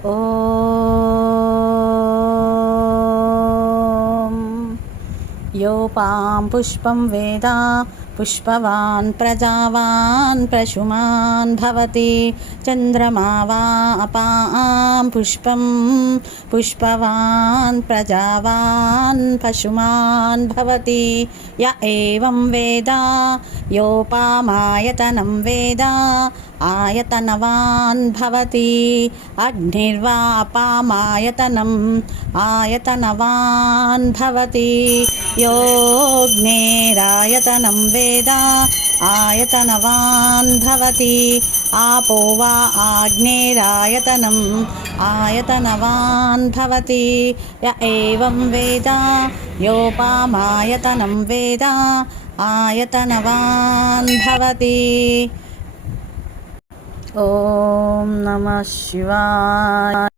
ఓం యోపాం పుష్పం వేద పుష్పవాన్ ప్రజావాన్ పశుమాన్ భవతి చంద్రమా వా అపాం పుష్పం పుష్పవాన్ ప్రజావాన్ పశుమాన్ భవతి య ఏవం వేద యోపామాయతనం వేద ఆయతనవాన్ భవతి అగ్నిర్వా అపామాయతనం ఆయతనవాన్ భవతి యోగ్నేరాయతనం వేద ఆయతనవాన్ భవతి ఆపో వా ఆగ్నేరాయతనం ఆయతనవాన్ భవతి య ఏవం వేద యోపామాయతనం వేద ఆయతనవాన్ భవతి. ఓం నమః శివాయ.